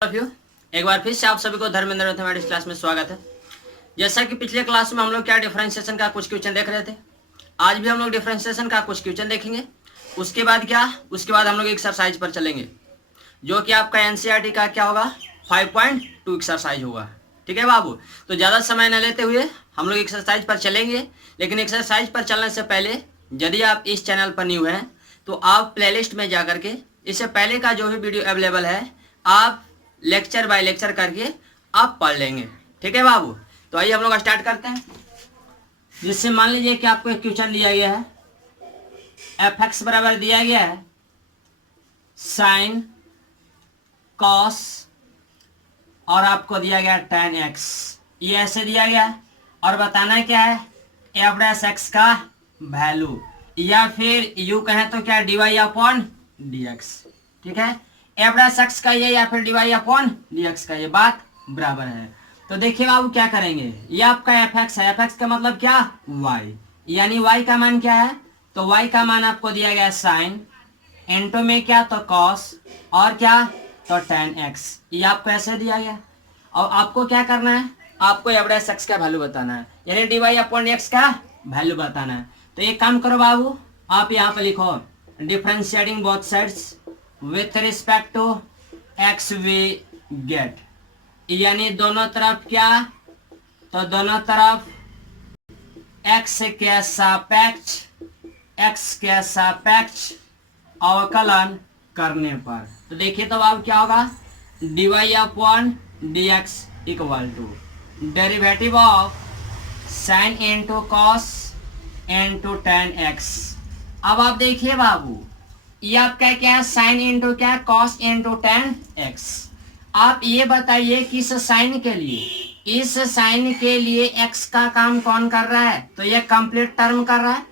एक बार फिर से आप सभी को धर्मेंद्र मैथमेटिक्स क्लास में स्वागत है। जैसा कि पिछले क्लास में हम लोग क्या डिफरेंशिएशन का कुछ क्वेश्चन देख रहे थे, आज भी हम लोग डिफरेंशिएशन का कुछ क्वेश्चन देखेंगे। उसके बाद हम लोग एक्सरसाइज पर चलेंगे, जो कि आपका एनसीईआरटी का क्या होगा 5.2 एक्सरसाइज होगा। ठीक है बाबू, तो ज़्यादा समय न लेते हुए हम लोग एक्सरसाइज पर चलेंगे। लेकिन एक्सरसाइज पर चलने से पहले यदि आप इस चैनल पर न्यू हैं तो आप प्लेलिस्ट में जा करके इससे पहले का जो भी वीडियो अवेलेबल है आप लेक्चर बाय लेक्चर करके आप पढ़ लेंगे। ठीक है बाबू, तो आइए हम लोग स्टार्ट करते हैं। जिससे मान लीजिए कि आपको एक क्वेश्चन दिया गया है, एफ एक्स बराबर दिया गया है साइन कॉस और आपको दिया गया tan x, ये ऐसे दिया गया है और बताना क्या है एफ डैश एक्स का वैल्यू, या फिर यू कहें तो क्या dy अपॉन dx। ठीक है, एफ डैश एक्स का ये या फिर dy अपॉन dx का ये बात बराबर है। तो देखिए बाबू क्या करेंगे, ये आपका एफ एक्स है, एफ एक्स का मतलब क्या y, यानी y का मान क्या है, तो y का मान आपको दिया गया साइन इंटू में क्या तो कॉस और क्या तो tan x, ये आपको ऐसे दिया गया। और आपको क्या करना है, आपको एफ डैश एक्स का वैल्यू बताना है, यानी dy अपॉन dx का वैल्यू बताना है। तो एक काम करो बाबू, आप यहाँ पे लिखो differentiating both sides with respect to x we get, यानी दोनों तरफ क्या, तो दोनों तरफ x के सापेक्ष अवकलन करने पर, तो देखिए तो अब क्या होगा dy upon dx equal to derivative of sine into cos into tan x। अब आप देखिए बाबू, ये आपका क्या है साइन इंटू क्या कॉस इंटू tan x। आप ये बताइए कि इस साइन के लिए x का काम कौन कर रहा है, तो ये कंप्लीट टर्म कर रहा है।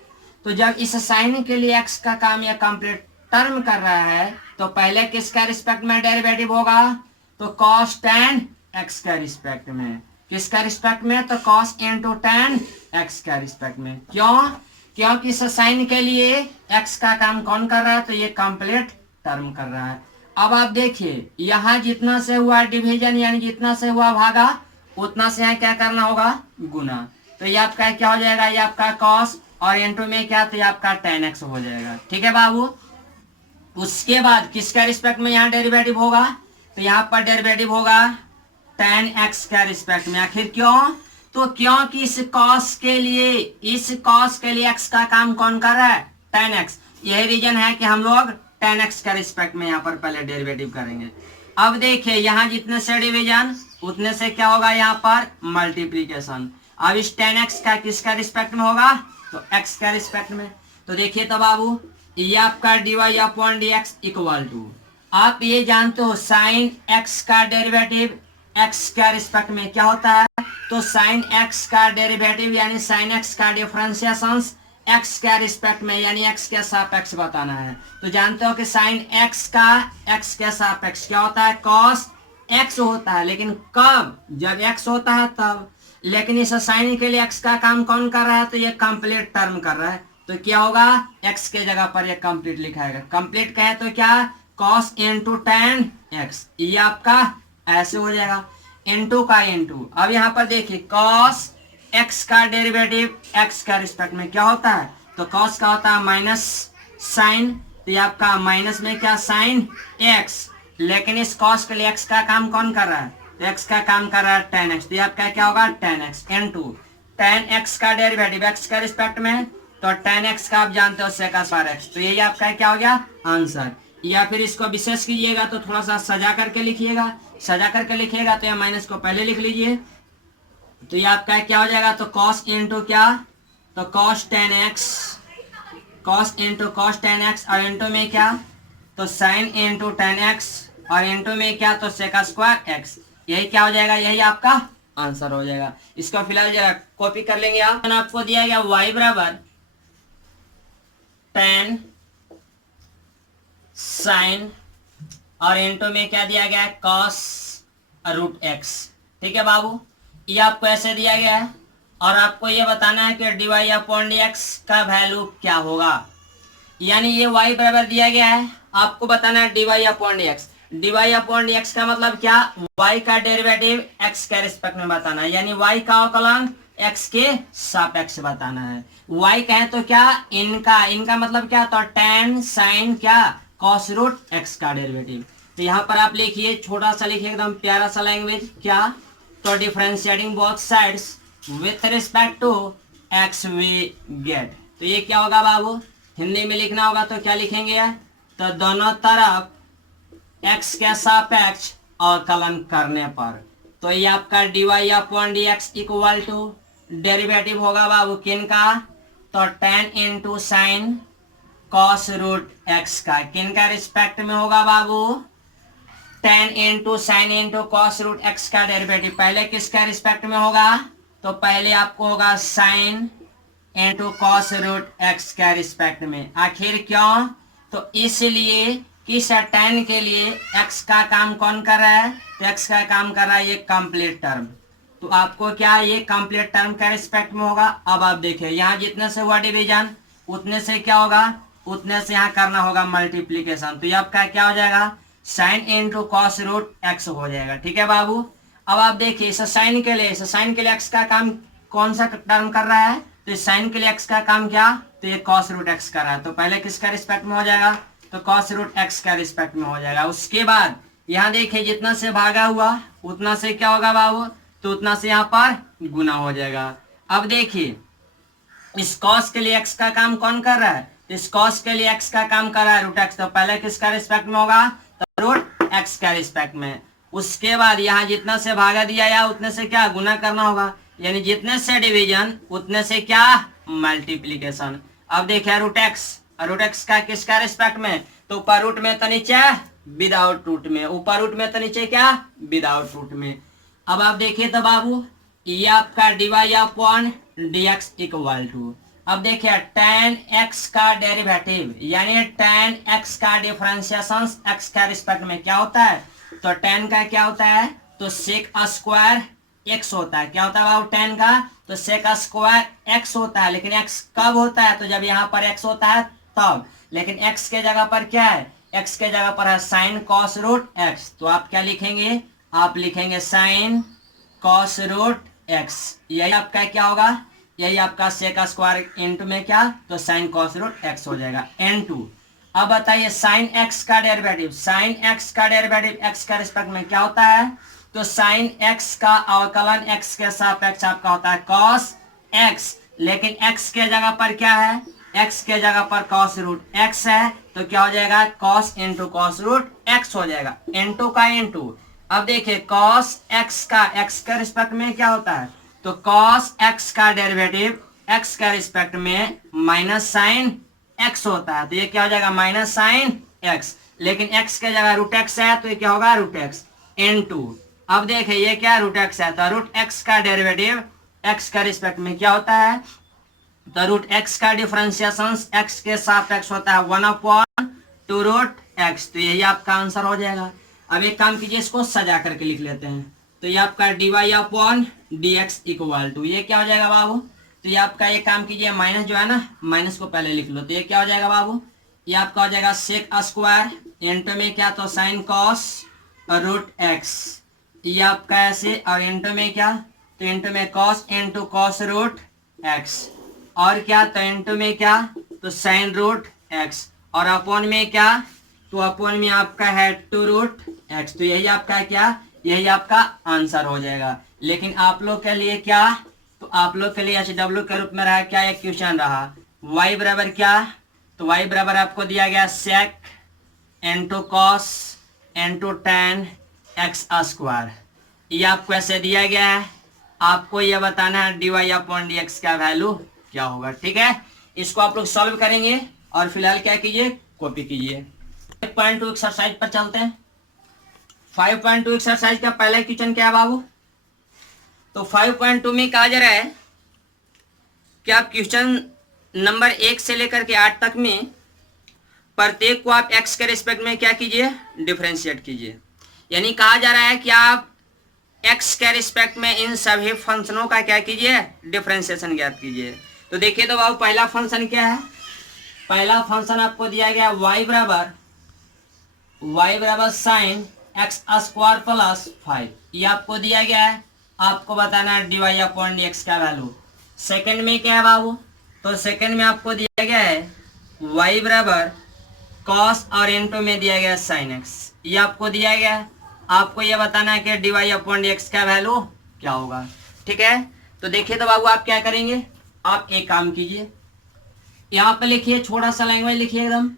तो जब इस साइन के लिए x का काम ये कंप्लीट टर्म कर रहा है तो पहले किसका रिस्पेक्ट में डेरिवेटिव होगा, तो cos tan x का रिस्पेक्ट में, किसका रिस्पेक्ट में, तो cos इंटू tan x का रिस्पेक्ट में। क्योंकि इस साइन के लिए x का काम कौन कर रहा है, तो ये कंप्लीट टर्म कर रहा है। अब आप देखिए यहाँ जितना से हुआ डिवीजन, यानी जितना से हुआ भागा उतना से यहाँ क्या करना होगा गुना। तो ये आपका क्या हो जाएगा, ये आपका cos और इंटू में क्या, तो ये आपका tan x हो जाएगा। ठीक है बाबू, उसके बाद किसका रिस्पेक्ट में यहाँ डेरिवेटिव होगा, तो यहाँ पर डेरिवेटिव होगा tan x का रिस्पेक्ट में। आखिर क्यों, तो क्योंकि इस cos के लिए x का काम कौन कर रहा है, tan x। यही रीजन है कि हम लोग tan x का रिस्पेक्ट में यहाँ पर पहले डेरिवेटिव करेंगे। अब देखिए यहाँ जितने से डिवीजन उतने से क्या होगा यहाँ पर मल्टीप्लीकेशन। अब इस tan x का किसका रिस्पेक्ट में होगा, तो x का रिस्पेक्ट में। तो देखिए तो बाबू ये आपका dy upon dx equal to, आप ये जानते हो साइन x का डेरिवेटिव x का रिस्पेक्ट में क्या होता है, तो साइन x का डेरिवेटिव यानी साइन x का डिफरेंशिएशन x का रिस्पेक्ट में, यानी x के सापेक्ष बताना है। तो जानते हो कि साइन x का x के सापेक्ष क्या होता है, cos x होता है, लेकिन कब, जब x होता है तब। लेकिन इस साइन के लिए x का काम कौन कर रहा है, तो ये कंप्लीट टर्म कर रहा है, तो क्या होगा x के जगह पर ये कंप्लीट लिखाएगा। कंप्लीट कहे तो क्या cos इंटू tan x, ये आपका ऐसे हो जाएगा इंटू का इंटू। अब यहाँ पर देखिए cos x का डेरिवेटिव x का रिस्पेक्ट में क्या होता है, तो cos का होता है माइनस साइन, तो ये आपका माइनस में क्या साइन x, लेकिन इस cos के लिए x का काम कौन कर रहा है, तो x का काम कर रहा है tan x, तो ये आपका क्या होगा tan x into tan x का डेरिवेटिव x का रिस्पेक्ट में, तो tan x का आप जानते हो sec स्क्वायर x। तो यही आपका क्या हो गया आंसर। या फिर इसको विशेष कीजिएगा तो थोड़ा सा सजा करके लिखिएगा, तो या माइनस को पहले लिख लीजिए, तो ये आपका क्या हो जाएगा, तो cos इंटू क्या, तो cos tan x और इंटू में क्या, तो sin इंटू tan x और इंटू में क्या, तो sec स्क्वायर x। यही क्या हो जाएगा, यही आपका आंसर हो जाएगा। इसको फिलहाल जरा कॉपी कर लेंगे आप। आपको दिया गया y बराबर tan sin और इंटू में क्या दिया गया है cos रूट x। ठीक है बाबू, ये आपको ऐसे दिया गया है और आपको ये बताना है कि dy अपॉन dx का वैल्यू क्या होगा, यानी ये y बराबर दिया गया है, आपको बताना है dy upon dx। D y upon d x का मतलब क्या, y का डेरिवेटिव x के रिस्पेक्ट में बताना है, यानी y का अवकलन x के सापेक्ष बताना है। y कहें तो क्या, इनका मतलब क्या, तो tan sin क्या, cos रूट x का डेरिवेटिव। तो यहाँ पर आप लिखिए, छोटा सा लिखिए, एकदम प्यारा सा लैंग्वेज, क्या, तो differentiating both sides with respect to x we get. तो ये क्या होगा बाबू, हिंदी में लिखना होगा तो क्या लिखेंगे, तो दोनों तरफ x के सापेक्ष अवकलन करने पर, तो ये आपका d y upon d x equal to derivative होगा बाबू किन का, तो tan into sine cos root x का, किन का रिस्पेक्ट में होगा बाबू, tan into sine into cos root x का डेरिवेटिव पहले किसका रिस्पेक्ट में होगा, तो पहले आपको होगा sine into cos root x का रिस्पेक्ट में। आखिर क्यों, तो इसलिए कि tan के लिए x का काम कौन कर रहा है, तो x का काम कर रहा है ये कंप्लीट टर्म, तो आपको क्या ये कंप्लीट टर्म का रिस्पेक्ट में होगा। अब आप देखिए यहाँ जितने से हुआ डिवीजन उतने से क्या होगा, उतने से यहाँ करना होगा मल्टीप्लीकेशन, तो ये आपका क्या हो जाएगा, sine into cos root x हो जाएगा। ठीक है बाबू। अब आप देखिए इस साइन के लिए x का काम कौन सा टर्म कर रहा है, तो साइन के लिए x का काम क्या, तो ये कॉस रूट एक्स कर रहा है, तो पहले किसका रिस्पेक्ट में हो जाएगा, तो कॉस रूट एक्स का रिस्पेक्ट में हो जाएगा। उसके बाद यहाँ देखिए जितना से भागा हुआ उतना से क्या होगा बाबू, तो उतना से यहाँ पर गुना हो जाएगा। अब देखिए इस कॉस के लिए x का काम कौन कर रहा है, इस कॉस के लिए x का काम कर रहा है रूट एक्स, तो पहले किसका रिस्पेक्ट में होगा, तो रूट एक्स का रिस्पेक्ट में। उसके बाद यहाँ जितना से भागा दिया या उतने से क्या गुना करना होगा, यानी जितने से डिवीजन उतने से क्या मल्टीप्लीकेशन। अब देखिए रूट एक्स का किसका रिस्पेक्ट में, तो ऊपर रूट में तो नीचे विदाउट रूट में, ऊपर रूट में तो नीचे क्या विदाउट रूट में। अब आप देखिए तो बाबू ये आपका d y upon d x equal to, अब देखिए tan x का डेरिवेटिव यानी tan x का डिफरेंशिएशन x का रिस्पेक्ट में क्या होता है, तो tan का क्या होता है, तो सेक स्क्वायर x होता है। क्या होता है बाबू tan का, तो सेक स्क्वायर x होता है, लेकिन x कब होता है, तो जब यहाँ पर x होता है तब, लेकिन x के जगह पर क्या है, x के जगह पर है साइन कॉस रूट x, तो आप क्या लिखेंगे, आप लिखेंगे साइन कॉस रूट x, यही आपका क्या होगा, यही आपका सेक स्क्वायर इंटू में क्या, तो साइन कॉस रूट x हो जाएगा n2। अब बताइए साइन x का डेरिवेटिव, साइन x का डेरिवेटिव x का रिस्पेक्ट में क्या होता है, तो साइन x का अवकलन x के सापेक्ष आपका होता है cos x, लेकिन x के जगह पर क्या है, x के जगह पर cos रूट x है, तो क्या हो जाएगा cos into cos root x हो जाएगा n2 का n2। अब देखिए cos x का x के रिस्पेक्ट में क्या होता है, तो cos x का डेरिवेटिव x के रिस्पेक्ट में माइनस साइन x होता है, तो ये क्या हो जाएगा माइनस साइन x, लेकिन x के जगह रूट x है, तो ये क्या होगा रूट x n2। अब देखिए ये क्या रूट x है, तो रूट x का डेरिवेटिव x का रिस्पेक्ट में क्या होता है, तो रूट x का डिफरेंशिएशन x के सापेक्ष होता है 1/2 रूट x, तो यही आपका आंसर हो जाएगा। अब एक काम कीजिए इसको सजा करके लिख लेते हैं, तो ये आपका d y upon d x equal to, ये क्या हो जाएगा बाबू, तो ये आपका एक काम कीजिए माइनस जो है ना, माइनस को पहले लिख लो, तो ये क्या हो जाएगा बाबू, ये आपका हो जाएगा सेक स्क्वायर इंटू में क्या, तो साइन कॉस रूट एक्स, ये आपका ऐसे, और इंटू में क्या, तो इंटू में cos into cos root x, और क्या, तो इंटू में क्या, तो साइन रूट एक्स, और अपॉन में क्या, तो अपॉन में आपका है 2 रूट एक्स, तो यही आपका क्या, यही आपका आंसर हो जाएगा। लेकिन आप लोग के लिए क्या, तो आप लोग के लिए HW के रूप में रहा क्या, एक क्वेश्चन रहा y बराबर क्या, तो y बराबर आपको दिया गया sec into cos into tan x square, ये आपको ऐसे दिया गया है, आपको ये बताना है d y upon d x का वैल्यू क्या होगा। ठीक है, इसको आप लोग सॉल्व करेंगे और फिलहाल क्या कीजिए, कॉपी कीजिए। 5.2 एक्सरसाइज पर चलते हैं। 5.2 एक्सरसाइज का पहला क्वेश्चन क्या है बाबू, तो 5.2 में कहा जा रहा है कि आप क्वेश्चन नंबर 1 से लेकर के 8 तक में प्रत्येक को आप x के रिस्पेक्ट में क्या कीजिए, डिफरेंशिएट कीजिए। यानी कहा जा रहा है कि आप x के रिस्पेक्ट में इन सभी फंक्शनों का क्या कीजिए, डिफरेंशिएशन ज्ञात कीजिए। तो देखिए तो बाबू पहला फंक्शन क्या है, पहला फंक्शन आपको दिया गया y बराबर y बराबर साइन एक्स स्क्वायर प्लस 5, ये आपको दिया गया है, आपको बताना है dy अपॉन dx का वैल्यू। सेकंड में क्या है बाबू, तो सेकंड में आपको दिया गया है y बराबर कॉस और इनटू में दिया गया साइन एक्स, ये आपको दिया गया है, आपको ये बताना है कि dy अपॉन dx का वैल्यू क्या होगा। ठीक है, तो देखिए तो बाबू आप क्या करेंगे, आप एक काम कीजिए, यहाँ पे लिखिए, छोटा सा लैंग्वेज लिखिए एकदम,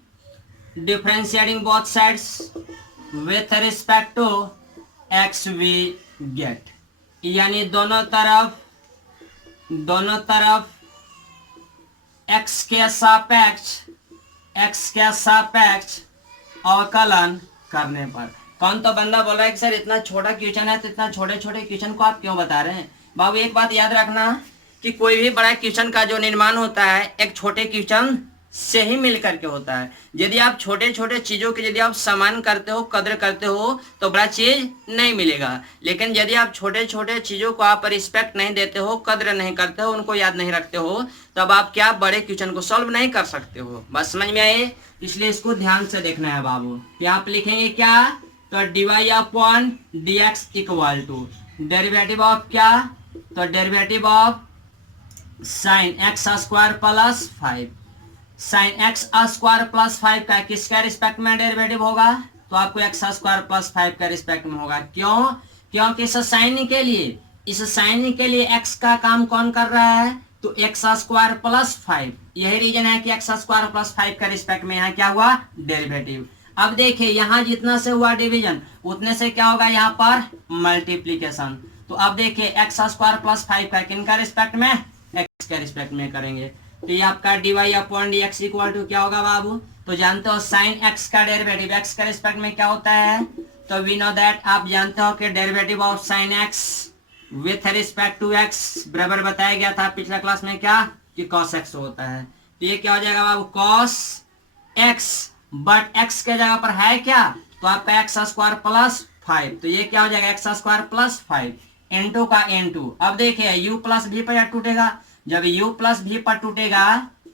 differentiating both sides with respect to x we get, यानी दोनों तरफ x के सापेक्ष अवकलन करने पर। कौन तो बंदा बोल रहा है कि सर इतना छोटा क्वेश्चन है तो इतना छोटे छोटे क्वेश्चन को आप क्यों बता रहे हैं। बाबू एक बात याद रखना कि कोई भी बड़ा क्वेश्चन का जो निर्माण होता है एक छोटे क्वेश्चन से ही मिल करके होता है। यदि आप छोटे छोटे चीजों के यदि आप सम्मान करते हो, कद्र करते हो तो बड़ा चीज नहीं मिलेगा, लेकिन यदि आप छोटे छोटे चीजों को आप रिस्पेक्ट नहीं देते हो, कद्र नहीं करते हो, उनको याद नहीं रखते हो, तब आप क्या बड़े क्वेश्चन को सॉल्व नहीं कर सकते हो। बस समझ में आए, इसलिए इसको ध्यान से देखना है बाबू। यहाँ आप लिखेंगे क्या, तो dy upon dx equal to derivative of क्या, तो derivative of sine x square plus 5, sine x square plus 5 का किसका रिस्पेक्ट में डेरिवेटिव होगा, तो आपको एक्स स्क्वायर प्लस 5 का रिस्पेक्ट में होगा। क्यों, क्योंकि इस साइन के लिए एक्स का काम कौन कर रहा है, तो एक्स स्क्वायर प्लस 5, यही रीजन है कि एक्स स्क्वायर प्लस 5 का रिस्पेक्ट में यहाँ क्या हुआ, डेरिवेटिव। अब देखिए यहाँ जितना से हुआ डिवीजन उतने से क्या होगा, यहाँ पर मल्टीप्लीकेशन। तो अब देखिए एक्स स्क्वायर प्लस 5 का किनका रिस्पेक्ट में, एक्स के रिस्पेक्ट में करेंगे, तो ये आपका dy upon dx equal to क्या होगा बाबू, तो जानते हो साइन एक्स का डेरिवेटिव एक्स के रिस्पेक्ट में क्या होता है, तो वी नो दैट, आप जानते हो कि derivative of sine x with respect to x बराबर बताया गया था पिछला क्लास में क्या, कि cos x होता है। तो ये क्या हो जाएगा बाबू, cos x, बट x के जगह पर है क्या, तो आपका एक्स स्क्वायर प्लस 5, तो ये क्या हो जाएगा एक्स स्क्वायर प्लस 5 इंटू का इंटू। अब देखिए u प्लस भी पर टूटेगा, जब u प्लस भी पर टूटेगा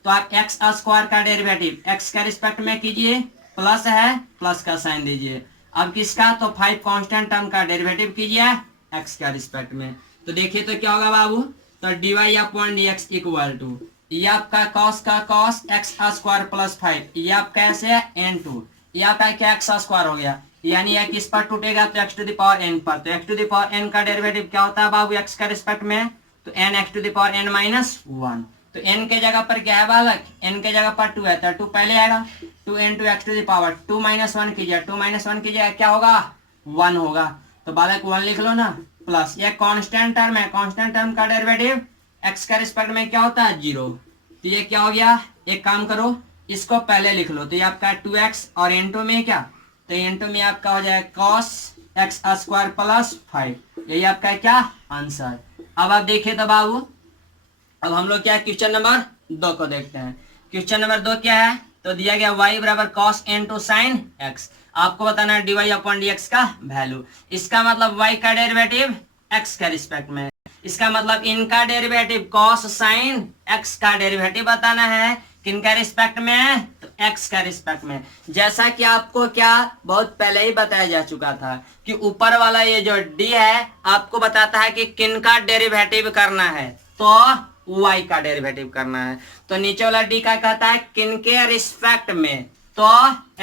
तो आप एक्स स्क्वायर का डेरिवेटिव एक्स के रिस्पेक्ट में कीजिए, प्लस है प्लस का साइन दीजिए। अब किसका, तो 5 कांस्टेंट टर्म का डेरिवेटिव कीजिए एक्स का रिस्पेक्ट में, तो देखिए तो क्या होगा बाबू, तो dy upon dx equal to, ये आपका cos का cos एक्स स्क्वायर प्लस 5, ये आपका ऐसे है n2, ये आपका क्या एक्स स्क्वायर हो गया, यानी ये किस पर टूटेगा, तो x to the power n पर, तो x to the power n का डेरिवेटिव क्या होता है बाबू एक्स का रिस्पेक्ट में, तो n x to the power n minus 1, तो n के जगह पर क्या है बालक, n के जगह पर 2 है, तो 2 पहले आएगा, 2 into x to the power 2 minus 1 कीजिए, 2 माइनस 1 कीजिए क्या होगा, 1 होगा, तो बालक 1 लिख लो ना, प्लस ये कांस्टेंट टर्म है, कांस्टेंट टर्म का डेरिवेटिव एक्स का रिस्पेक्ट में क्या होता है, 0, तो ये क्या हो गया, एक काम करो इसको पहले लिख लो, तो ये आपका 2x और n2 में क्या, तो n2 में आपका हो जाएगा cos एक्स स्क्वायर प्लस 5, यही आपका क्या आंसर। अब आप देखिए तो बाबू, अब हम लोग क्या क्वेश्चन नंबर 2 को देखते हैं। क्वेश्चन नंबर 2 क्या है, तो दिया गया y बराबर cos n2 sin x, आपको बताना है dy अपॉन dx का वैल्यू। इसका मतलब y का डेरिवेटिव x के रिस्पेक्ट में, इसका मतलब इनका डेरिवेटिव cos sin x का डेरिवेटिव बताना है किनका रिस्पेक्ट में, तो x का रिस्पेक्ट में। जैसा कि आपको क्या बहुत पहले ही बताया जा चुका था कि ऊपर वाला ये जो d है आपको बताता है कि किनका डेरिवेटिव करना है, तो y का डेरिवेटिव करना है, तो नीचे वाला d का कहता है किनके रिस्पेक्ट में, तो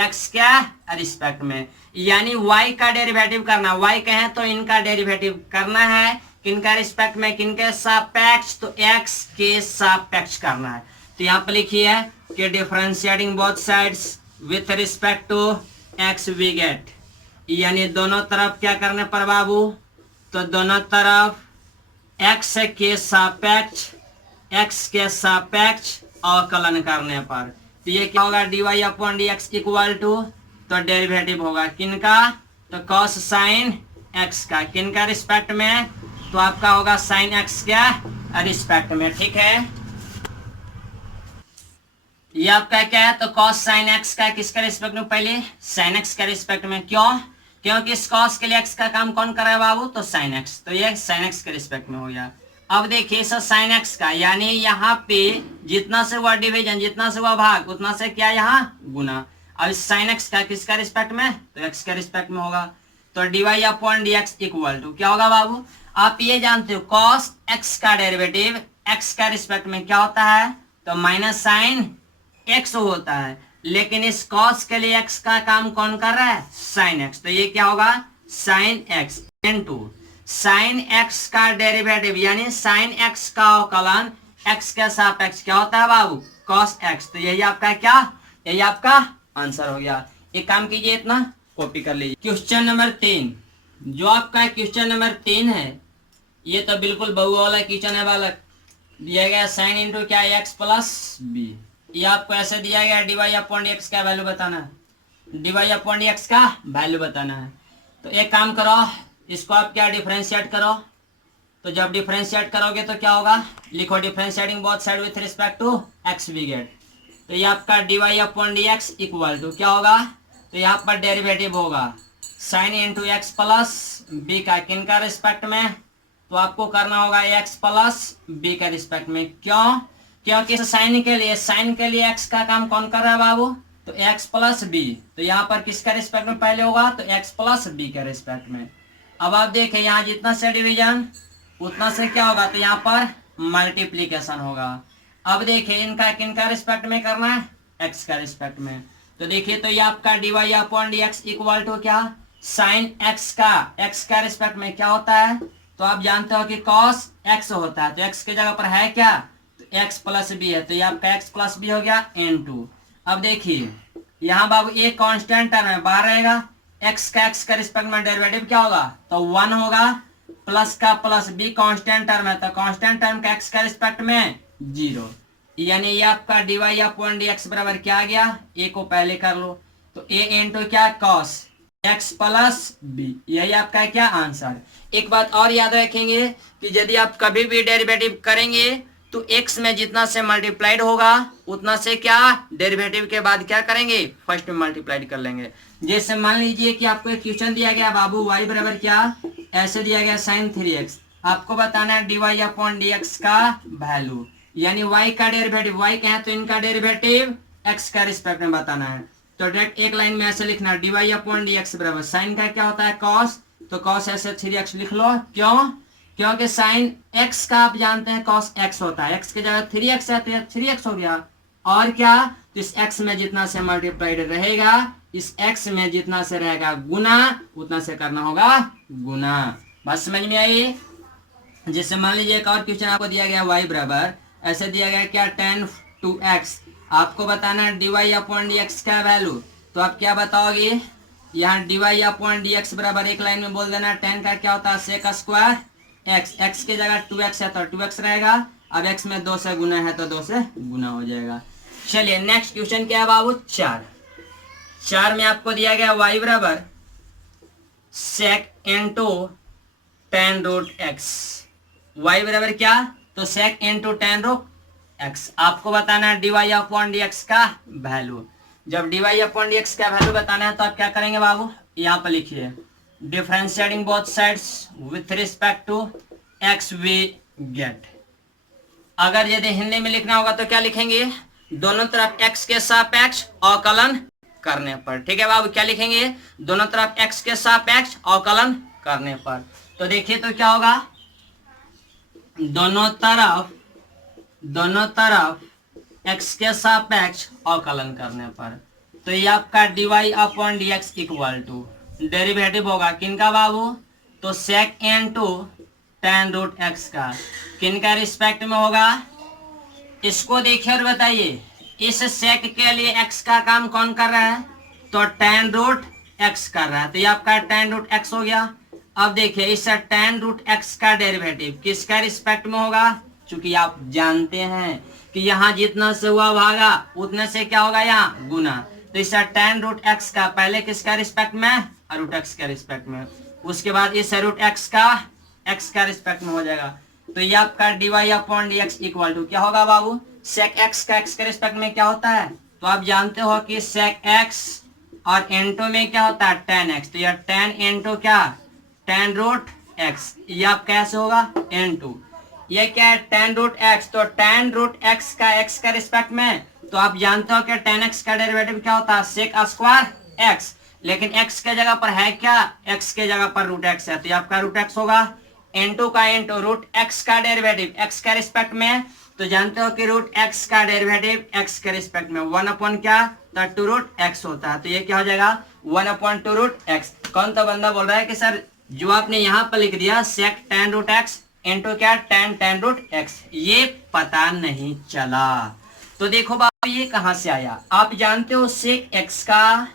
x के रिस्पेक्ट में, यानी y का डेरिवेटिव करना, y कहें तो इनका डेरिवेटिव करना है किनका रिस्पेक्ट में, किनके सापेक्ष, तो x के सापेक्ष करना है। तो यहाँ पर लिखिए कि differentiating both sides with respect to x we get, यानी दोनों तरफ क्या करने पर बाबू, तो दोनों तरफ x के सापेक्ष अवकलन करने पर, तो ये क्या होगा dy upon dx equal to, तो डेरिवेटिव होगा किनका, तो cos sin x का किनका रिस्पेक्ट में, तो आपका होगा sin x का रिस्पेक्ट में। ठीक है, ये आपका क्या है, तो cos sin x का किसका रिस्पेक्ट में, पहले sin x का रिस्पेक्ट में, क्यों, क्योंकि इस cos के लिए x का काम कौन कर रहा है बाबू, तो sin x, तो ये sin x के रिस्पेक्ट में हो गया। अब देखिए सर sin x का, यानी यहाँ पे जितना से हुआ डिवीजन, जितना से हुआ भाग, उतना से क्या यहाँ गुना। अब साइन एक्स का किसका रिस्पेक्ट में, तो एक्स का रिस्पेक्ट में होगा। तो d y upon d x equal to क्या होगा बाबू, आप ये जानते हो कॉस एक्स का डेरिवेटिव एक्स का रिस्पेक्ट में क्या होता है, तो माइनस साइन एक्स होता है, लेकिन इस कॉस के लिए एक्स का काम कौन कर रहा है, साइन एक्स। तो ये क्या होगा, sine x into sine x का डेरिवेटिव यानी साइन एक्स का अवकलन एक्स के सापेक्ष क्या होता है बाबू, कॉस एक्स। तो यही आपका क्या, यही आपका आंसर हो गया। एक काम कीजिए, इतना कॉपी कर लीजिए। क्वेश्चन नंबर 3, जो आपका क्वेश्चन नंबर 3 है, ये तो बिल्कुल बहुवाला क्वेश्चन है बालक। दिया गया साइन इंटू क्या, एक्स प्लस बी। ये आपको ऐसे दिया गया डीवाई अपॉन एक्स का वैल्यू बताना है, डीवाई अपॉन एक्स का वैल्यू बताना है। तो एक काम करो, इसको आप क्या डिफरेंशिएट करो। तो जब डिफरेंशिएट करोगे तो क्या होगा, लिखो differentiating both side with respect to x we get. तो ये आपका d y upon d x equal to क्या होगा, तो यहाँ पर डेरिवेटिव होगा sine into x plus b का किन का रिस्पेक्ट में, तो आपको करना होगा एक्स प्लस बी का रिस्पेक्ट में। क्यों, क्योंकि साइन के लिए एक्स का काम कौन कर रहा है बाबू, तो एक्स प्लस बी। तो यहाँ पर किसका रिस्पेक्ट में पहले होगा, तो एक्स प्लस बी का रिस्पेक्ट में। अब आप देखें यहाँ जितना से डिवीजन उतना से क्या होगा, तो यहाँ पर मल्टीप्लीकेशन होगा। अब देखिए इनका किनका रिस्पेक्ट में करना है, एक्स का रिस्पेक्ट में। तो देखिए तो ये आपका d y upon d x equal to क्या, साइन एक्स का रिस्पेक्ट में क्या होता है, तो आप जानते हो कि कॉस एक्स होता है। तो एक्स की जगह पर है क्या, तो एक्स प्लस बी है। तो ये आपका एक्स प्लस बी हो गया इनटू। अब देखिए यहाँ बाबू ये कांस्टेंट टर्म है, बाहर रहेगा, एक्स का रिस्पेक्ट में डेरिवेटिव क्या होगा, तो 1 होगा, प्लस का प्लस बी कांस्टेंट टर्म है, तो कांस्टेंट टर्म का एक्स का रिस्पेक्ट में 0। यानी ये आपका डीवाई अपॉन डी एक्स बराबर क्या आ गया, ए को पहले कर लो, तो ए इंटू क्या, कॉस एक्स प्लस बी। यही आपका क्या आंसर। एक बात और याद रखेंगे कि यदि आप कभी भी डेरिवेटिव करेंगे तो x में जितना से मल्टीप्लाइड होगा उतना से क्या डेरिवेटिव के बाद क्या करेंगे, फर्स्ट में मल्टीप्लाइड कर लेंगे। जैसे मान लीजिए कि आपको एक क्वेश्चन दिया गया बाबू y बराबर क्या, ऐसे दिया गया साइन 3x, आपको बताना है dy अपॉन dx का वैल्यू, यानी y का डेरिवेटिव, y कहें तो इनका डेरिवेटिव x का रिस्पेक्ट में बताना है। तो डायरेक्ट एक लाइन में ऐसे लिखना, dy अपॉन dx बराबर साइन का क्या होता है, cos, तो cos ऐसे 3x लिख लो। क्यों, क्योंकि साइन x का आप जानते हैं cos x होता है, x की जगह 3x है तो 3x हो गया। और क्या, तो इस x में जितना से मल्टीप्लाइड रहेगा, इस x में जितना से रहेगा गुना, उतना से करना होगा गुना। बात समझ में आई। जैसे मान लीजिए एक और क्वेश्चन आपको दिया गया y बराबर, ऐसे दिया गया क्या, tan 2x, आपको बताना है dy अपॉन dx का वैल्यू। तो आप क्या बताओगे, यहाँ dy अपॉन dx बराबर एक लाइन में बोल देना, tan का क्या होता है, sec स्क्वायर x, x की जगह 2x है तो 2x रहेगा, अब x में 2 से गुना है तो 2 से गुना हो जाएगा। चलिए नेक्स्ट क्वेश्चन क्या है बाबू, 4 में आपको दिया गया y बराबर sec into tan root x, y बराबर क्या, तो sec into tan root x। आपको बताना है dy अपॉन dx का वैल्यू। जब dy अपॉन dx का वैल्यू बताना है तो आप क्या करेंगे बाबू, यहाँ पर लिखिए differentiating both sides with respect to x we get. अगर यदि हिंदी में लिखना होगा तो क्या लिखेंगे, दोनों तरफ x के सापेक्ष अवकलन करने पर। ठीक है बाबू, क्या लिखेंगे, दोनों तरफ x के सापेक्ष अवकलन करने पर। तो देखिए तो क्या होगा, दोनों तरफ x के सापेक्ष अवकलन करने पर। तो ये आपका dy upon dx equal to derivative होगा किनका बाबू, तो sec into tan root x का, किनका रिस्पेक्ट में होगा। इसको देखिए और बताइए, इस sec के लिए x का काम कौन कर रहा है, तो tan रूट x कर रहा है, तो ये आपका tan रूट x हो गया। अब देखिए इस tan रूट x का डेरिवेटिव किसका रिस्पेक्ट में होगा, चूंकि आप जानते हैं कि यहाँ जितना से हुआ भागा उतने से क्या होगा, यहाँ गुना। तो इस tan रूट x का पहले किसका रिस्पेक्ट में, रूट x का रिस्पेक्ट में, उसके बाद इस रूट x का रिस्पेक्ट में हो जाएगा। तो ये आपका dy upon dx equal to क्या होगा बाबू, sec x का x के रिस्पेक्ट में क्या होता है, तो आप जानते हो कि sec x और इंटू में क्या होता है tan x, तो यह tan इंटू क्या, tan रूट x, ये आप कैसे होगा इंटू, ये क्या है tan रूट x, तो tan रूट x का रिस्पेक्ट में तो आप जानते हो कि tan x का डेरिवेटिव क्या होता है, सेक स्क्वायर x, लेकिन x के जगह पर है क्या, x के जगह पर रूट x है, तो ये आपका रूट x होगा, इंटू का इंटू रूट x का डेरिवेटिव x के रिस्पेक्ट में, तो जानते हो कि रूट x का डेरिवेटिव x के रिस्पेक्ट में 1 अपॉन क्या, तो टू रूट x होता है, तो ये क्या हो जाएगा 1 अपॉन टू रूट x। कौन तो बंदा बोल रहा है कि सर जो आपने यहाँ पर लिख दिया सेक tan रूट x इंटू क्या tan रूट x, ये पता नहीं चला। तो देखो बाबू ये कहां से आया, आप जानते हो सेक x का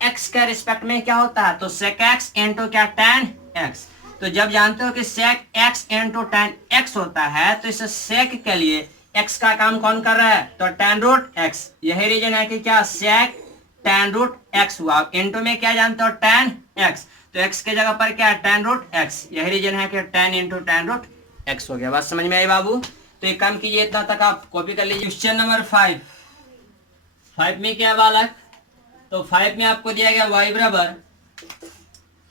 x के रिस्पेक्ट में क्या होता है, तो सेक x इंटू क्या tan x, तो जब जानते हो कि सेक x इंटू tan x होता है, तो इस सेक के लिए x का काम कौन कर रहा है, तो tan रूट x, यही रीजन है कि क्या सेक tan रूट x हुआ, इंटू में क्या जानते हो tan x, तो x के जगह पर क्या है tan रूट x, यही रीजन है कि tan into tan root x हो गया। बात समझ में आई बाबू, तो एक काम कीजिए इतना तक आप कॉपी कर लीजिए। क्वेश्चन नंबर 5 में क्या है बालक, तो 5 में आपको दिया गया y बराबर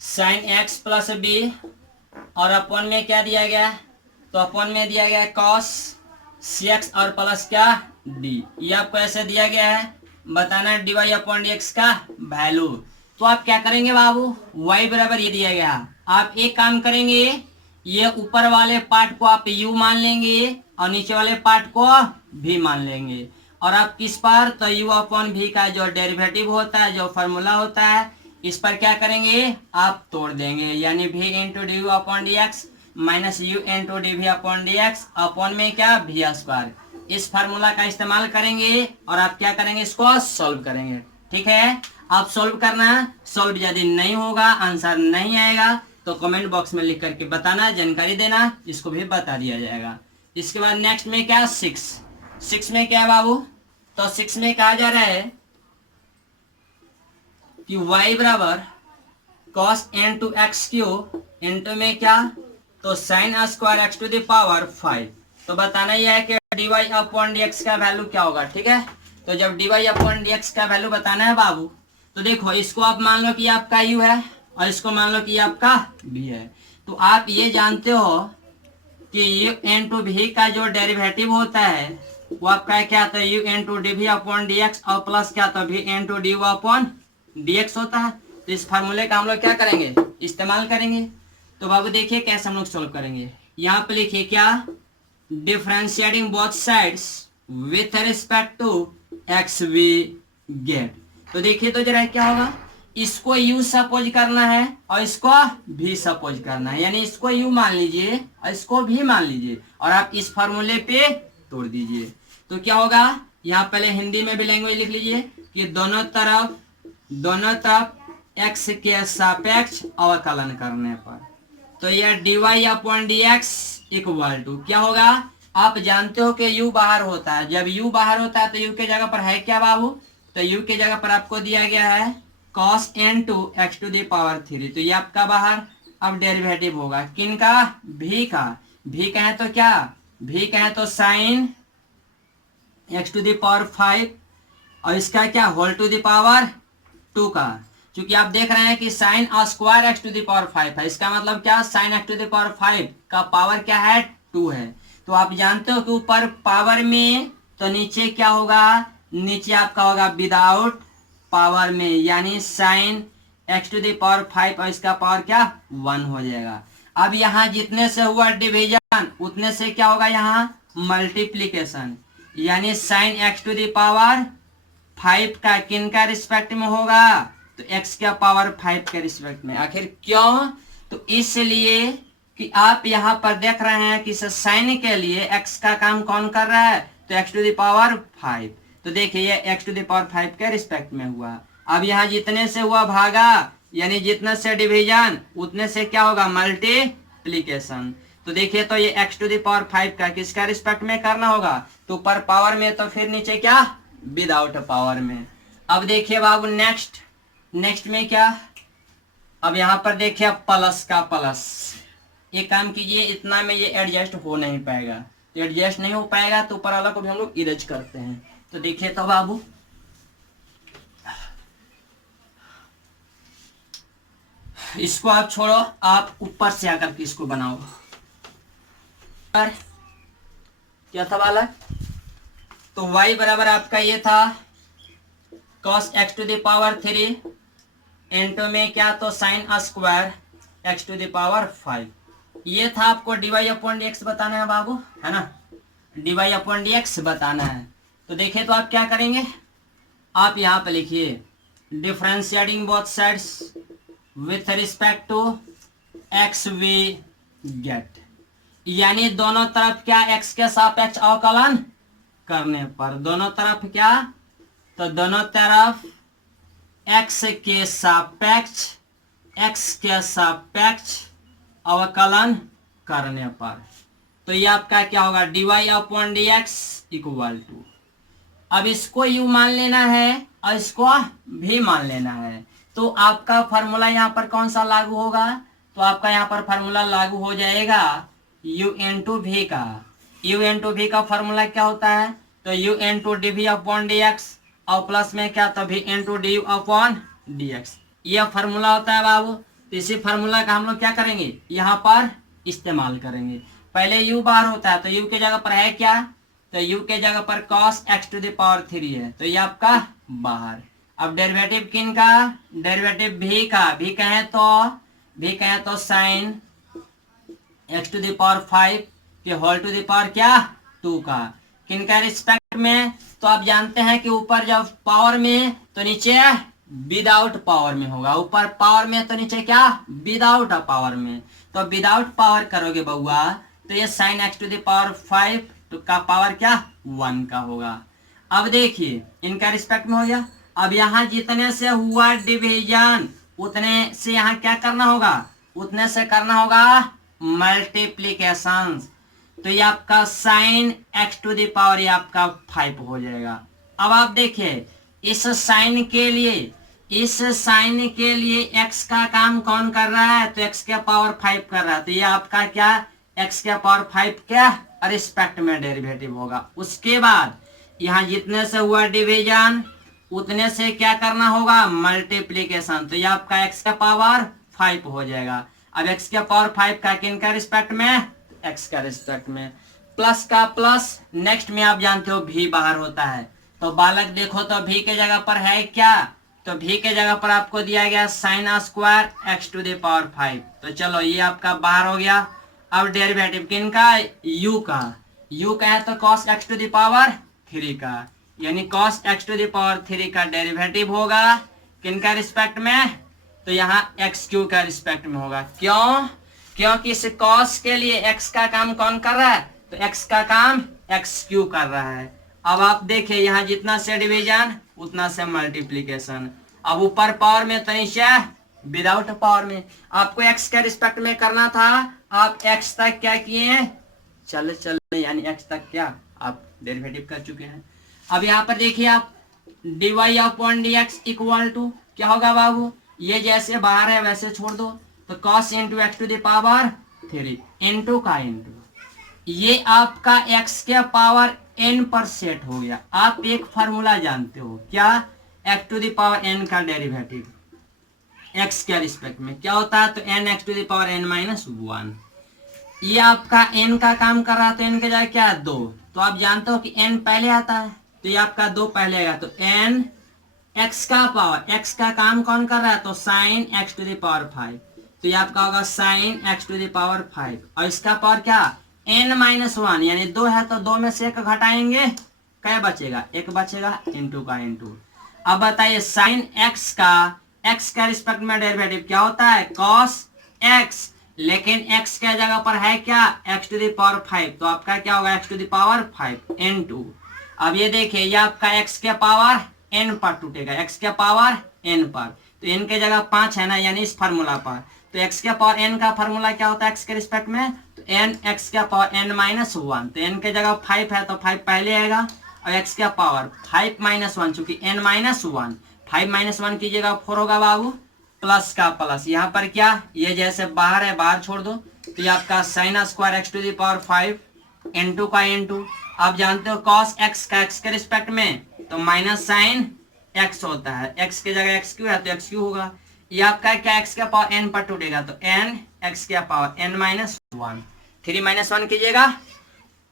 साइन x प्लस बी, और अपॉन में क्या दिया गया, तो अपॉन में दिया गया cos cx और प्लस क्या d, ये आपको ऐसे दिया गया है, बताना है dy अपॉन dx का वैल्यू। तो आप क्या करेंगे बाबू, y बराबर ये दिया गया, आप एक काम करेंगे, ये ऊपर वाले पार्ट को आप u मान लेंगे और नीचे वाले पार्ट को v मान लेंगे, और आप किस पर, तो u अपॉन v का जो डेरिवेटिव होता है, जो फॉर्मूला होता है, इस पर क्या करेंगे आप तोड़ देंगे, यानी v into d upon d x minus u into d v upon d x upon में क्या v स्क्वायर, इस फार्मूला का इस्तेमाल करेंगे और आप क्या करेंगे, इसको सॉल्व करेंगे। ठीक है, आप सॉल्व करना, सॉल्व यदि नहीं होगा, आंसर नहीं आएगा, तो कमेंट बॉक्स में लिख करके बताना, जानकारी देना, इसको भी बता दिया जाएगा। इसके बाद नेक्स्ट में क्या 6 में क्या है बाबू, तो 6 में कहा जा रहा है कि y बराबर cos n to x cube into में क्या, तो sine square x to the power 5, तो बताना यह है कि dy अपॉन dx का वैल्यू क्या होगा। ठीक है, तो जब dy अपॉन dx का वैल्यू बताना है बाबू, तो देखो इसको आप मान लो कि आपका u है और इसको मान लो कि आपका v है, तो आप ये जानते हो कि u इंटू v का जो डेरिवेटिव होता है वो आपका क्या, तो u into d v upon d x और प्लस क्या, तो v into d upon d x होता है, तो इस फार्मूले का हम लोग क्या करेंगे, इस्तेमाल करेंगे। तो बाबू देखिए कैसे हम लोग सोल्व करेंगे, यहाँ पे लिखिए क्या, differentiating both sides with respect to x we get, तो देखिए तो जरा क्या होगा, इसको u सपोज करना है और इसको v सपोज करना है, यानी इसको u मान लीजिए और इसको v मान लीजिए, और आप इस फार्मूले पे तोड़ दीजिए, तो क्या होगा, यहाँ पहले हिंदी में भी लैंग्वेज लिख लीजिए कि दोनों तरफ x के सापेक्ष अवकलन करने पर, तो यह dy upon dx equal to क्या होगा, आप जानते हो कि u बाहर होता है, जब u बाहर होता है तो u के जगह पर है क्या बाबू, तो u के जगह पर आपको दिया गया है cos n to x to the power 3, तो ये आपका बाहर अब डेरिवेटिव होगा किनका, v का, v कहें तो क्या, v कहें तो sine x to the power 5 और इसका क्या होल टू द पावर 2 का, क्योंकि आप देख रहे हैं कि sine square x to the power 5 है, इसका मतलब क्या, sine x to the power 5 का पावर क्या है 2 है, तो आप जानते हो कि ऊपर पावर में, तो नीचे क्या होगा, नीचे आपका होगा विदाउट पावर में, यानी sine x to the power 5 और इसका पावर क्या 1 हो जाएगा। अब यहाँ जितने से हुआ डिवीजन उतने से क्या होगा, यहाँ मल्टीप्लीकेशन, यानी sine x to the power 5 का किन का रिस्पेक्ट में होगा, तो x का पावर 5 के रिस्पेक्ट में। आखिर क्यों, तो इसलिए कि आप यहाँ पर देख रहे हैं कि साइन के लिए x का काम कौन कर रहा है, तो x टू द पावर 5, तो देखिए ये x टू द पावर 5 के रिस्पेक्ट में हुआ। अब यहाँ जितने से हुआ भागा, यानी जितने से डिवीजन उतने से क्या होगा मल्टीप्लीकेशन, तो देखिए तो ये x टू द पावर 5 का किसका रिस्पेक्ट में करना होगा, तो ऊपर पावर में, तो फिर नीचे क्या विदाउट पावर में। अब देखिए बाबू नेक्स्ट में क्या, अब यहाँ पर देखिए प्लस का प्लस, एक काम कीजिए इतना में ये एडजस्ट हो नहीं पाएगा, तो एडजस्ट नहीं हो पाएगा तो ऊपर वाला को भी हम लोग इरेज करते हैं, तो देखिए तो बाबू इसको आप छोड़ो, आप ऊपर से आकर के इसको बनाओ, क्या था बालक, तो y बराबर आपका ये था cos x to the power 3 into में क्या तो sine square x to the power 5। ये था आपको dy अपॉन dx बताना है बाबू, है ना, dy अपॉन dx बताना है। तो देखिए तो आप क्या करेंगे, आप यहाँ पे लिखिए differentiating both sides with respect to x we get, यानी दोनों तरफ क्या x के सापेक्ष अवकलन करने पर, दोनों तरफ क्या, तो दोनों तरफ x के सापेक्ष अवकलन करने पर, तो ये आपका क्या होगा dy upon dx equal to, अब इसको u मान लेना है और इसको भी मान लेना है। तो आपका फॉर्मूला यहाँ पर कौन सा लागू होगा, तो आपका यहाँ पर फॉर्मूला लागू हो जाएगा u इंटू वी का। u इंटू वी का फॉर्मूला क्या होता है, तो u into d v upon d x और प्लस में क्या, तो v into d u upon d x, यह फॉर्मूला होता है बाबू। तो इसी फॉर्मूला का हम लोग क्या करेंगे, यहाँ पर इस्तेमाल करेंगे। पहले u बाहर होता है तो u के जगह पर है क्या, तो u के जगह पर cos x to the power 3 है, तो ये आपका बाहर। अब डेरिवेटिव किन का, डेरिवेटिव v का, v कहें तो sine x to the power 5 के होल टू द पावर क्या 2 का, किन का रिस्पेक्ट में, तो आप जानते हैं कि ऊपर जब पावर में तो नीचे विदाउट पावर में होगा, ऊपर पावर में तो नीचे क्या विदाउट पावर में, तो विदाउट पावर करोगे बउआ तो ये sine x to the power 5 तो का पावर क्या 1 का होगा। अब देखिए इनका रिस्पेक्ट में हो गया। अब यहाँ जितने से हुआ डिवीजन उतने से यहाँ क्या करना होगा, उतने से करना होगा मल्टीप्लीकेशन, तो ये आपका sine x to the power ये आपका 5 हो जाएगा। अब आप देखिए इस साइन के लिए x का काम कौन कर रहा है, तो x के पावर 5 कर रहा है, तो ये आपका क्या x के पावर 5 क्या रिस्पेक्ट में डेरिवेटिव होगा। उसके बाद यहाँ जितने से हुआ डिवीजन उतने से क्या करना होगा मल्टीप्लीकेशन, तो ये आपका x का पावर 5 हो जाएगा। अब x के पावर 5 का किन का रिस्पेक्ट में, x का रिस्पेक्ट में, प्लस का प्लस, नेक्स्ट में आप जानते हो v बाहर होता है, तो बालक देखो तो v के जगह पर है क्या, तो v के जगह पर आपको दिया गया sine square x to the power 5, तो चलो ये आपका बाहर हो गया। अब डेरिवेटिव किन का, u का, u का है तो cos x to the power 3 का, यानी cos x to the power 3 का डेरिवेटिव होगा किन का रिस्पेक्ट में, तो यहाँ एक्स क्यू का रिस्पेक्ट में होगा। क्यों, क्योंकि इस cos के लिए x का काम कौन कर रहा है, तो x का काम एक्स क्यू कर रहा है। अब आप देखिए यहाँ जितना से डिवीजन उतना से मल्टीप्लीकेशन, अब ऊपर पावर में तो नीचे विदाउट पावर में, आपको x के रिस्पेक्ट में करना था, आप x तक क्या किए, चले यानी x तक क्या आप डेरिवेटिव कर चुके हैं। अब यहाँ पर देखिए आप dy upon d x equal to क्या होगा बाबू, ये जैसे बाहर है वैसे छोड़ दो, तो cos into x to the power 3 into का इंटू, ये आपका x के पावर n पर सेट हो गया। आप एक फार्मूला जानते हो क्या, x to the power n का डेरिवेटिव x के रिस्पेक्ट में क्या होता है, तो n x to the power n minus 1, ये आपका n का काम कर रहा है तो n के जगह क्या है 2, तो आप जानते हो कि n पहले आता है तो ये आपका 2 पहले आएगा, तो n x का पावर, x का काम कौन कर रहा है, तो sine x to the power 5, तो ये आपका होगा sine x to the power 5, और इसका पावर क्या n माइनस 1 यानी 2 है, तो 2 में से 1 घटाएंगे क्या बचेगा, 1 बचेगा इंटू का इंटू। अब बताइए साइन x का रिस्पेक्ट में डेरिवेटिव क्या होता है cos x, लेकिन x के जगह पर है क्या x टू द पावर 5, तो आपका क्या होगा x टू द पावर 5 इंटू, अब ये देखिए ये आपका x के पावर n पर टूटेगा, x के पावर n पर, तो n के जगह 5 है ना, यानी इस फार्मूला पर, तो x के पावर n का फार्मूला क्या होता है x के रिस्पेक्ट में, तो n x के पावर n माइनस 1, तो n के जगह 5 है तो 5 पहले आएगा, और x के पावर 5 माइनस 1 चूंकि n माइनस 1, 5 माइनस 1 कीजिएगा 4 होगा बाबू, प्लस का प्लस, यहाँ पर क्या ये जैसे बाहर है बाहर छोड़ दो, तो ये आपका sine square x to the power 5 into का इंटू, आप जानते हो cos x का x के रिस्पेक्ट में तो माइनस साइन x होता है, x के जगह एक्स क्यू है तो एक्स क्यू होगा, ये आपका क्या x के पावर n पर टूटेगा, तो n x के पावर n माइनस 1, 3 माइनस 1 कीजिएगा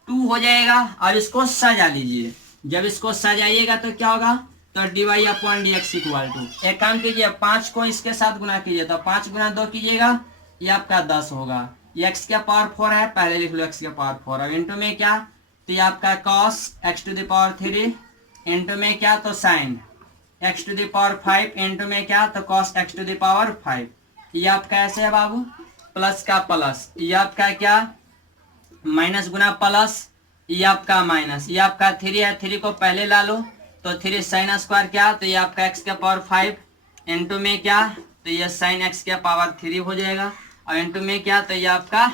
2 हो जाएगा, और इसको सजा लीजिए, जब इसको सजाइएगा तो क्या होगा, तो dy upon dx equal to, एक काम कीजिए 5 को इसके साथ गुना कीजिए, तो 5 गुना 2 कीजिएगा, ये आपका 10 होगा। ये x का पावर 4 है, पहले लिख लो x का पावर 4। अब इंटू में क्या, तो ये आपका cos x to the power 3 into में क्या, तो sin x to the power 5 into में क्या, तो cos x to the power 5। ये आपका ऐसे है बाबू, प्लस का प्लस, ये आपका क्या, माइनस गुना प्लस, ये आपका माइनस, ये आपका 3 है, 3 को पहले ला लो, तो 3 साइन स्क्वायर क्या, तो ये आपका x का पावर 5 इंटू में क्या, तो ये साइन x का पावर 3 हो जाएगा, और इंटू में क्या, तो ये आपका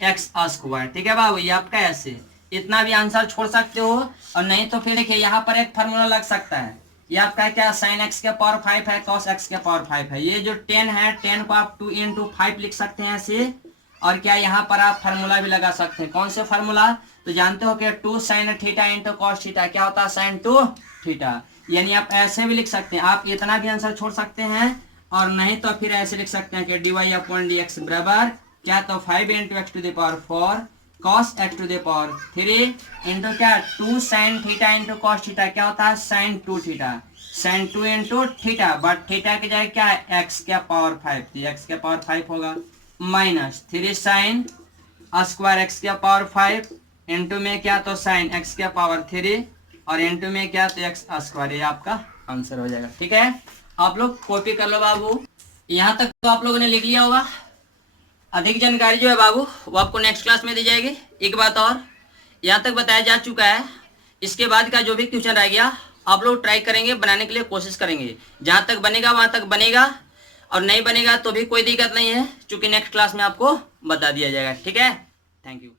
x स्क्वायर। ठीक है बाबू, ये आपका ऐसे, इतना भी आंसर छोड़ सकते हो, और नहीं तो फिर देखिए यहाँ पर एक फार्मूला लग सकता है। ये आपका क्या, साइन x का पावर 5 है, cos x का पावर 5 है, ये जो 10 है, 10 को आप 2 इंटू 5 लिख सकते हैं ऐसे, और क्या यहाँ पर आप फार्मूला भी लगा सकते हैं। कौन से फार्मूला, तो जानते हो कि 2 sine theta into cos theta क्या होता है, साइन 2 थीटा। यानी आप ऐसे भी लिख सकते हैं, आप इतना भी आंसर छोड़ सकते हैं, और नहीं तो फिर ऐसे लिख सकते हैं कि dy अपॉन dx बराबर क्या, तो 5 into x to the power 4 cos x to the power 3 into क्या, 2 sine theta into cos theta क्या होता है, sine 2 theta, sine 2 into theta, but theta की जगह क्या है, x का पावर 5, तो x का पावर 5 होगा, माइनस 3 साइन स्क्वायर x का पावर 5 इंटू में क्या, तो साइन x का पावर 3 और इंटू में क्या, तो x स्क्वायर। ये आपका आंसर हो जाएगा। ठीक है, आप लोग कॉपी कर लो बाबू, यहाँ तक तो आप लोगों ने लिख लिया होगा। अधिक जानकारी जो है बाबू वो आपको नेक्स्ट क्लास में दी जाएगी। एक बात और, यहाँ तक बताया जा चुका है, इसके बाद का जो भी क्वेश्चन रह गया आप लोग ट्राई करेंगे, बनाने के लिए कोशिश करेंगे, जहाँ तक बनेगा वहाँ तक बनेगा, और नहीं बनेगा तो भी कोई दिक्कत नहीं है, क्योंकि नेक्स्ट क्लास में आपको बता दिया जाएगा। ठीक है, थैंक यू।